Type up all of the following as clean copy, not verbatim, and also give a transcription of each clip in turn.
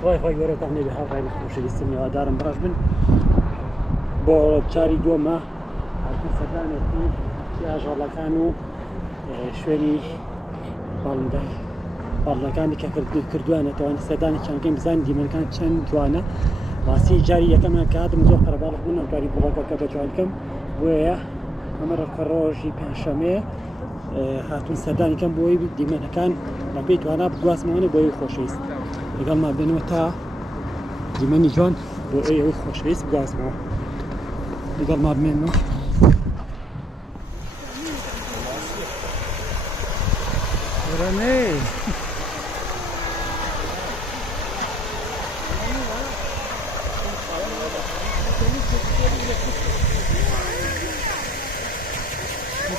سوای خۆی گەورەتان لێبێ هاوڕێی خۆشەویستم هیوادارم بەڕێز بن بۆ چاری دووەمە هاتوون سەردانێکی ئاژەڵەکان و شوێنی باڵندەکانی کە کردووانەتەوە سەردانی چەندەکەی بزانین دیمەنەکان چەند جوانە واسی جاری یەکەمان کە هاتم زۆر قەرەباڵغ بوون ئەمکاری بڵۆگەکە بەجوان بکەم بۆیە ئەمە ڕۆژی پێنجشەمەیە هاتوون سەردانیکەم بۆی دیمەنەکان بەپێی توانە بگوازمەوە بۆی خۆشەویست لەگەڵمان بێنەوە تا دیمەنی جوان بۆ ئەوەی خۆشەویست بگوازمەوە لەگەڵمان بمێنەوە ورانەی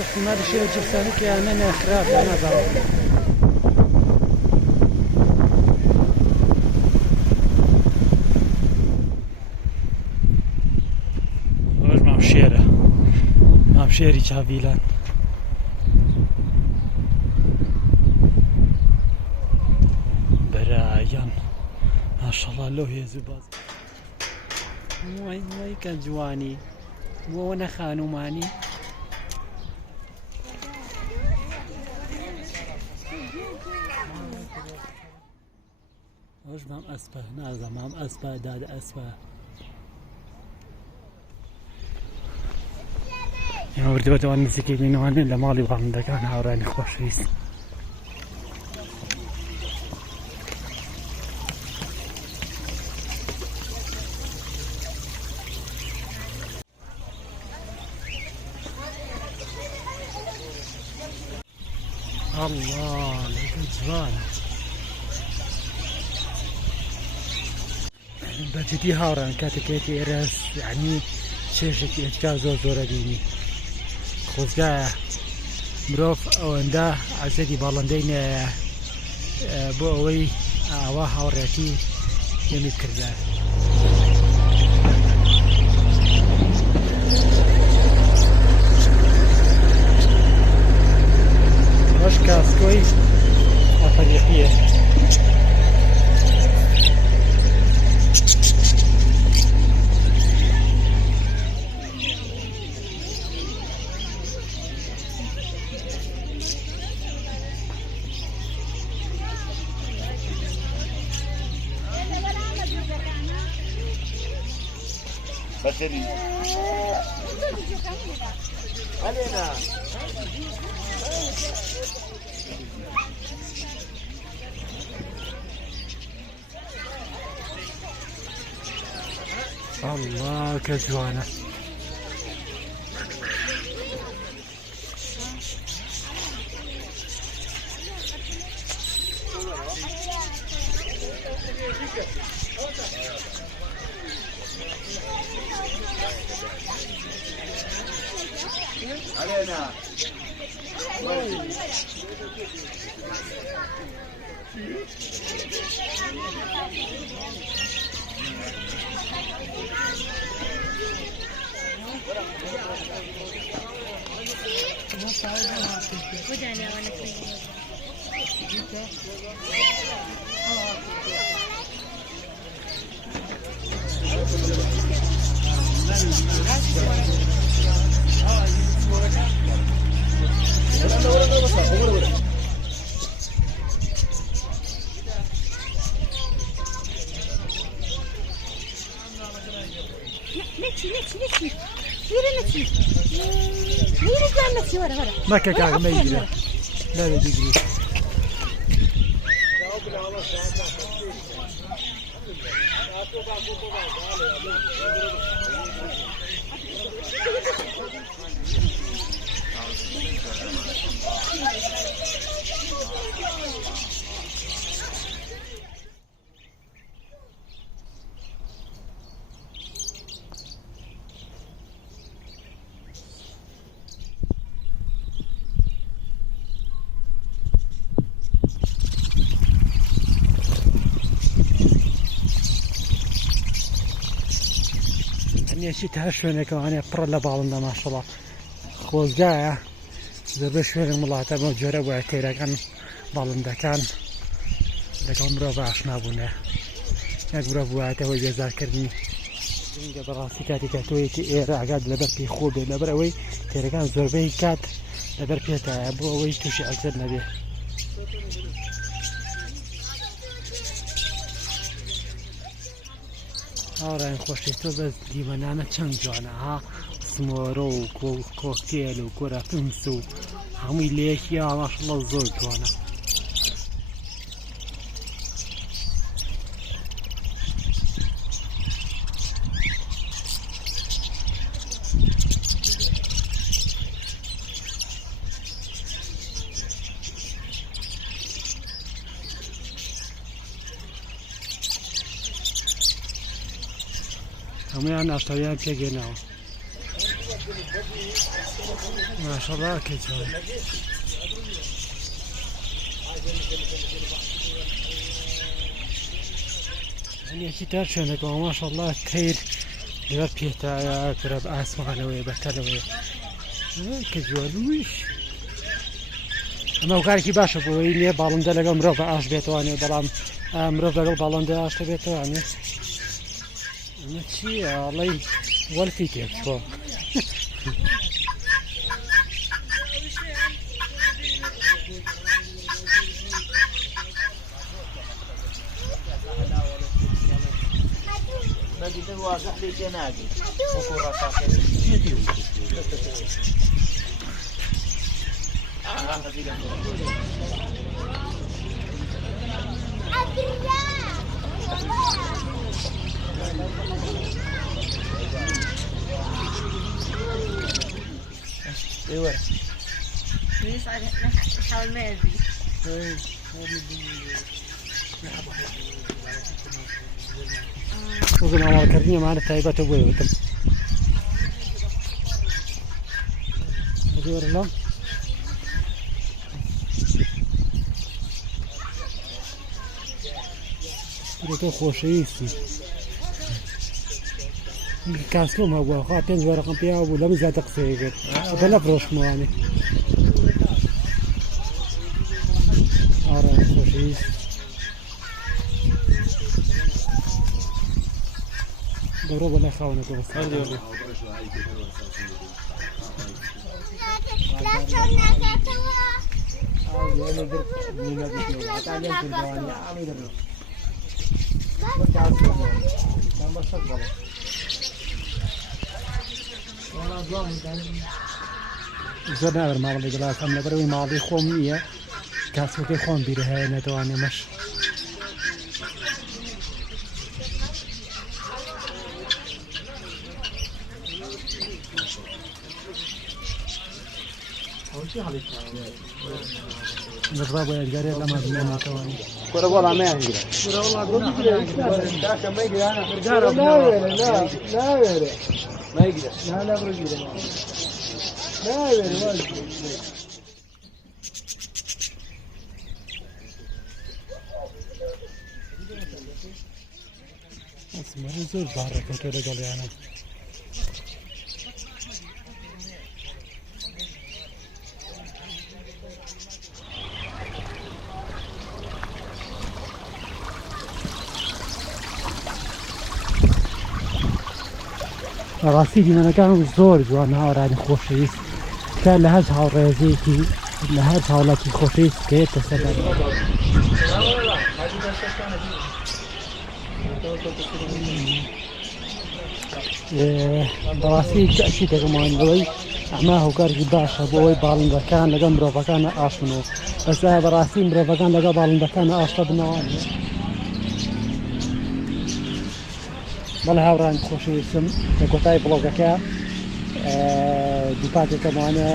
احتمال الشيء الجبساني كأننا خراب أنا بعرف وش ما بشيره ما بشيري شافيلان برايان ما شاء الله له يا زباز وي كان جواني وانا خانو ماني وش مام أسبه نازم مام أسبه داد أسبه يا وردي بتوان مسكين من وين لمالي بعند كان هوراني خوشويس الله لك جوان بجدي هاوران كاتكيتي إرس يعني شيشتي إشكال زورة ديني خوزقا مروف أو اندا عزيزي بالندين بو أوي أوا هاوراتي يمي كردا روش كاسكوي أفريقية بشري علينا الله كجوانا علينا ما كاكا ما يجري لا لا يجري شيت هالشوينة كمان يقرر لبعضنا ما شاء الله خوزقايا زرب شوينة ملاحظة موجودة وعتيرة كان بعضنا كان لكن مرة عشنا بونه یاک برا بواتەوەی بێزارکردنی گرنگە بەڕاستی کاتێکە تۆیەکی ئێرە ئاگات لەبەر پێی خۆ بێت لەبەر ئەوەی تێرەکان زۆربەی کات لەبەر پێتایە بۆ ئەوەی تووشی ئەکسەر نەبێ ئاڕایان خۆشەویستە بە دیمەنانە چەند جوانە ها سمۆرە و کۆکتێل و کۆرە پنس و هەمووی لەیەکی ماشەڵڵا زۆر جوانە هەموویان ئاشتەویان پێگەێنەوە ماشەڵڵا کە جوان هەنیەکی تر شوێنەکەەوە ماشەڵڵا تەیر لەبەر پێتایە کرە بە ئاسمانەوەی بەتەرەوەی کە جوانویش ئەمە وکارێکی باشە بۆی لێ باڵندە لەگەڵ مرۆڤ ئاش بێتوانێ بەڵام مرۆڤ لەگەڵ باڵندە ئاشتە بێتوانێ ئەمە چییە ئەڵەی وەرفی تێکچۆ بدي واضح لي جنابي ايوه يسعد نحاول ما يزيد وزن عملكردني معنا تايبة تبوي وتم دور الله تو خوشيسي كاسكو ما هو خاطين زوار رقم بيها ولا مزاد تقصير ولا فروش مواني أرى خوشيس ضروب ولا خاونة بس زۆر ناوەر ماڵی گڵاسم لەبەرەوەی ماڵی خۆم نییە کاسۆکەی خۆم بیرە هەیە نەتوانێ مەش نەبڕا بۆ یادگارێ لەما بینە ناتوانێ كرة والله ما ينقدر كرة والله قول لي ذاك ما يقدر انا لا ما يقدر لا برجل لا اسمع زۆر بارەکە تۆ لەگەڵیانە ڕاستی دیمەنەکانم زۆر جوان هاوڕانی خۆشەویست کە لە هەر هاوڕێزەیەکی لە هەر هاوڵاتی خۆشەویست کەیتە سەردان بەڕاستی تەشی دەگەمانەوەی ئەمە هۆکارێکی باشە بۆ ئەوەی باڵندەکان لەگەڵ مرۆڤەکانە ئاشنەوە بەس بەڕاستی مرۆڤەکان لەگەڵ باڵندەکانە ئاشتە بنەوانە بەڵێ هاوڕان خۆشەویستم لە کۆتایی بڵۆگەکە دووپاتێکەمانە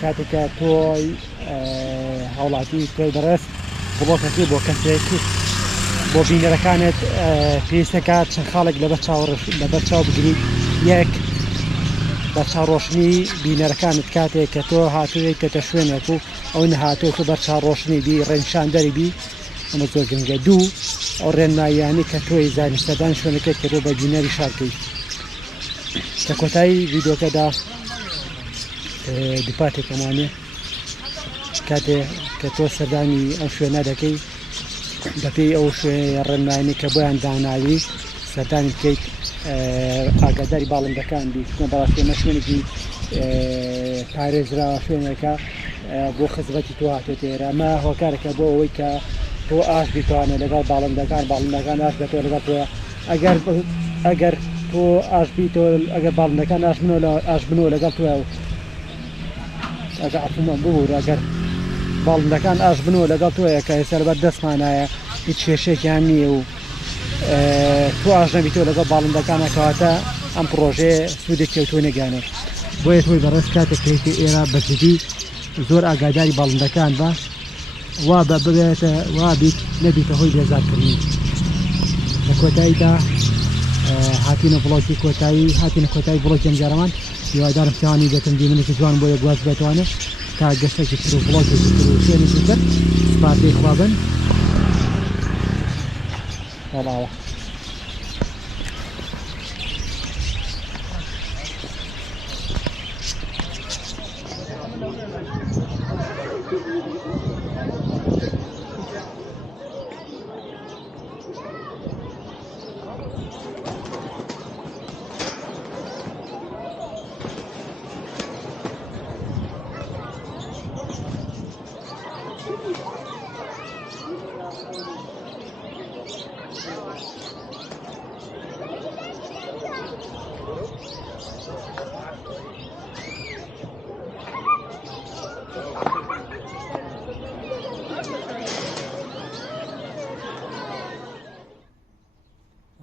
کاتێکە تۆی هاوڵاتی تۆی بەڕێز بڵۆگەکەی بۆ کەسێک بۆ بینەرەکانت پێویستەکات چەند خاڵێک لەبەر چاو بگریت یەک بە چاڕۆشنی بینەرەکانت کاتێک کە تۆ هاتوویتە شوێنێک و ئەو نەهاتۆ بەر چاڕۆشنی بی ڕێنشاندەری بی ئەمە زۆر گرنگە دوو ئەو ڕێنماییانی کە تۆی زانستەدان شوێنەکەت کە تۆ بە بینەری شارکەیت کە کۆتایی ڤیدۆکەدا دووپاتێکەمانێ کاتێک کە تۆ سەردانی ئەو شوێنە دەکەی بەپێی ئەو شوێ ڕێنمایانەی کە بۆیان داناوی سەردانی بکەیت ئاگاداری باڵندەکان بیت بەڕاستیمە شوێنێکی پارێزراوە شوێنێکە بۆ خزمەتی تۆ هاتێت ئێرە ئەمە هۆکارێکە بۆ ئەوەی کە تۆ ئاش بیتوانێت لەگەڵ باڵندەکان ئاش بێتەوە لەگەڵ تۆ ئەگەر تۆ ئاش بیتەوە ئەگەر باڵندەکان ئاش بنەوە لەگەڵ تۆ ئەگە عفومان ببوور ئەگەر باڵندەکان ئاش بنەوە لەگەڵ تۆیە کە ئێستا لەبەر دەستمانایە هیچ کێشێکیان نییە و تۆ ئاش نەبیتەوە لەگەڵ باڵندەکانە کەواتە ئەم پرۆژێ سوودێکی تۆ نەگیانێت بۆیە تۆی بەڕێز کاتێک کەیتە ئێرە بەجددی زۆر ئاگاداری باڵندەکان بە وا بە ببێتە وا بیت نەبیتە هۆی بێزارکردنی لە کۆتاییدا هاتینە بڵۆکی کۆتایی هاتینە کۆتایی بڵۆکی ئەم جارەمان هیوادارم توانی دەکەم دیمنێکی جوان بۆ یەکواز بێتوانێت تا گەشتێکی تر و بڵۆکێکی تر و شوێنێکی تر سپاردەی خوابن وەڵاوە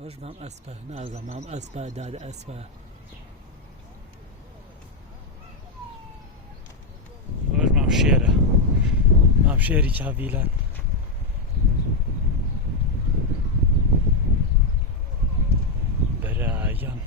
ئەوش مام ئەسپە نازە مام ئەسپە دادە ئەسپە ئەوش مام شێرە مام شێری چاویلان بەرایان